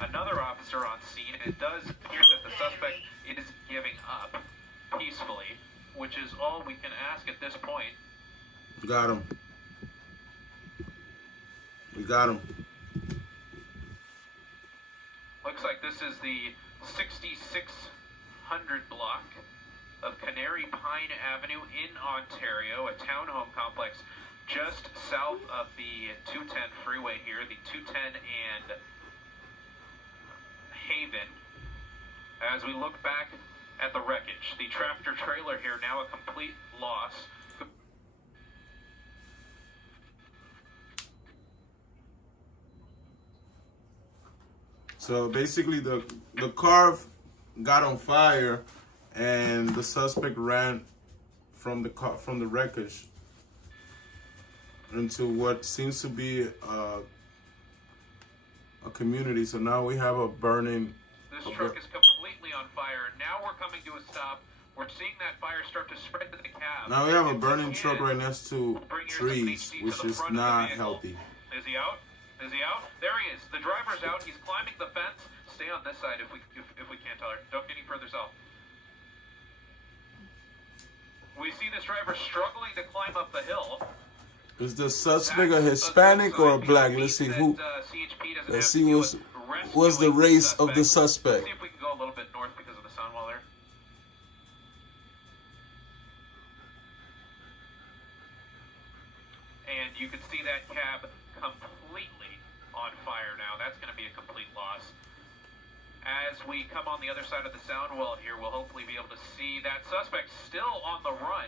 Another officer on scene, and it does appear that the suspect is giving up peacefully, which is all we can ask at this point. Got him. We got him. Looks like this is the 6600 block of Canary Pine Avenue in Ontario, a townhome complex just south of the 210 freeway here, the 210 and Haven. As we look back at the wreckage, the tractor trailer here now a complete loss. So basically the car got on fire and the suspect ran from the car, from the wreckage into what seems to be a community. So now we have a burning. This truck is completely on fire. Now we're coming to a stop. We're seeing that fire start to spread to the cab. Now we have a burning truck right next to trees, which is not healthy. Is he out? Is he out? There he is. The driver's out. He's climbing the fence. Stay on this side if we can't tell her. Don't get any further south. We see this driver struggling to climb up the hill. Is the suspect a Hispanic or a black? Let's see who. Let's see what's the race of the suspect. See if we can go a little bit north because of the sun while there. And you can see that cab completely on fire now. That's going to be a complete loss. As we come on the other side of the sound wall here, we'll hopefully be able to see that suspect still on the run,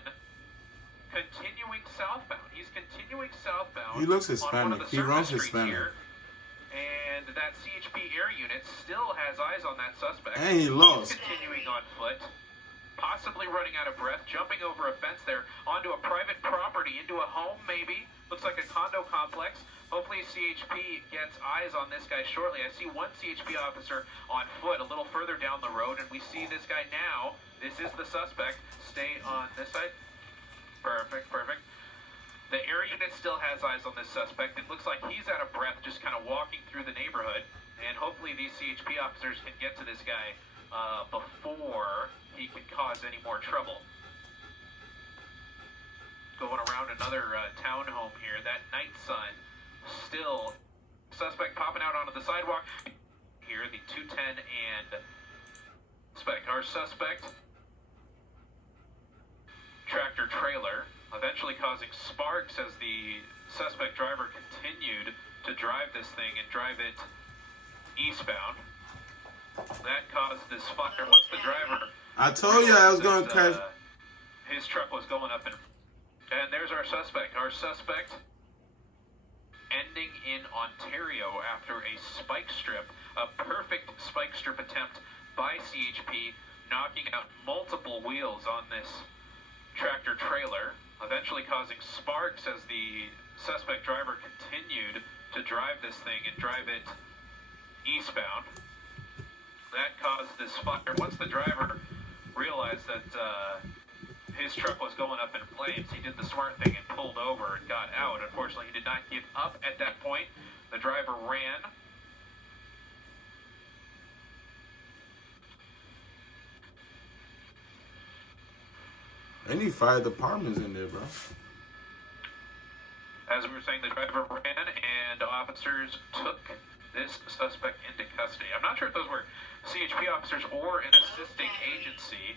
continuing southbound. He's continuing southbound. He looks Hispanic. He runs Hispanic. Here, and that CHP air unit still has eyes on that suspect. And he lost. He's continuing on foot, possibly running out of breath, jumping over a fence there, onto a private property, into a home maybe. Looks like a condo complex. Hopefully CHP gets eyes on this guy shortly. I see one CHP officer on foot a little further down the road, and we see this guy now. This is the suspect. Stay on this side. Perfect, perfect. The air unit still has eyes on this suspect. It looks like he's out of breath just kind of walking through the neighborhood, and hopefully these CHP officers can get to this guy before he can cause any more trouble. Going around another townhome here, that night sun. Still, suspect popping out onto the sidewalk. Here, the 210 and suspect. Our suspect, tractor trailer, eventually causing sparks as the suspect driver continued to drive this thing and drive it eastbound. That caused this fire. Once the driver... I told you I was going to catch... his truck was going up and there's our suspect. Our suspect... ending in Ontario after a spike strip, a perfect spike strip attempt by CHP, knocking out multiple wheels on this tractor trailer, eventually causing sparks as the suspect driver continued to drive this thing and drive it eastbound. That caused this fire. Once the driver realized that his truck was going up in flames, he did the smart thing and pulled over and got out. Unfortunately, he did not give up at that point. The driver ran. Any fire departments in there, bro. As we were saying, the driver ran and officers took this suspect into custody. I'm not sure if those were CHP officers or an assisting agency.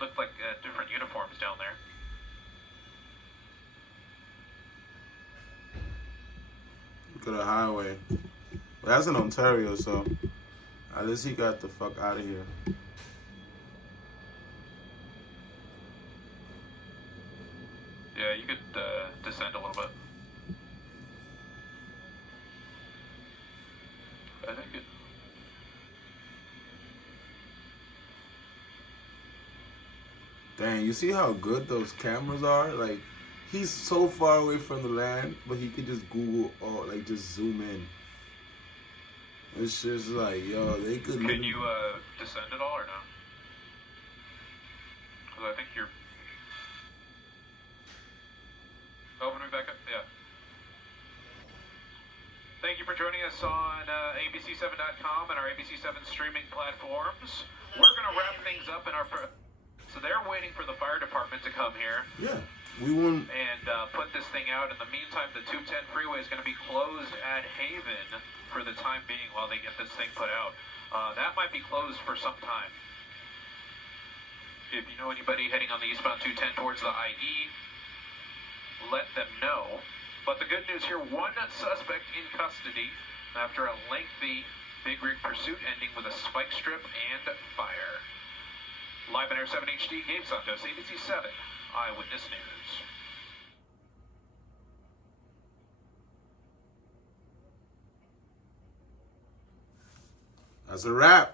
Looked like different uniforms down there. Look at the highway. Well, that's in Ontario, so at least he got the fuck out of here. Yeah, you could descend a little bit. I think it... Dang, you see how good those cameras are? Like, he's so far away from the land, but he could just Google or like just zoom in. It's just like, yo, they could. Can you descend at all or no? Because I think you're... Open me back up, yeah. Thank thank you for joining us on ABC7.com and our ABC7 streaming platforms. We're going to wrap things up in our... So they're waiting for the fire department to come here. Yeah. We won't... And put this thing out. In the meantime, the 210 freeway is going to be closed at Haven for the time being while they get this thing put out. That might be closed for some time. If you know anybody heading on the eastbound 210 towards the IE, let them know. But the good news here, one suspect in custody after a lengthy big rig pursuit ending with a spike strip and fire. Live on Air 7 HD, Gabe Santos, ABC 7 Eyewitness News. That's a wrap.